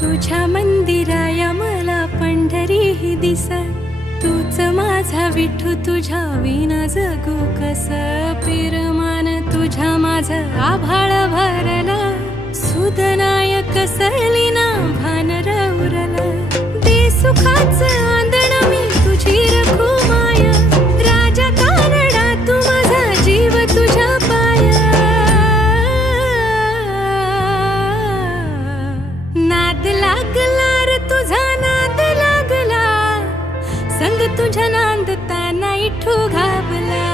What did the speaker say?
तुझ्या मंदिराया मला पंढरी ही दिस, तूच माझा विठू तुझ्या विना जगू कस. पिरमान तुझ्या माझ आभाळ भरला, सुदनाय कसली ना भान रवरलं. दे सुखाच आंदण मी तुझी रखू माया, राजा कानडा तू माझा जीव तुझ्या पाया. नाद लागला रे तुझा नाद लागला, संग तुझ्या नांदताना इठू घाबला.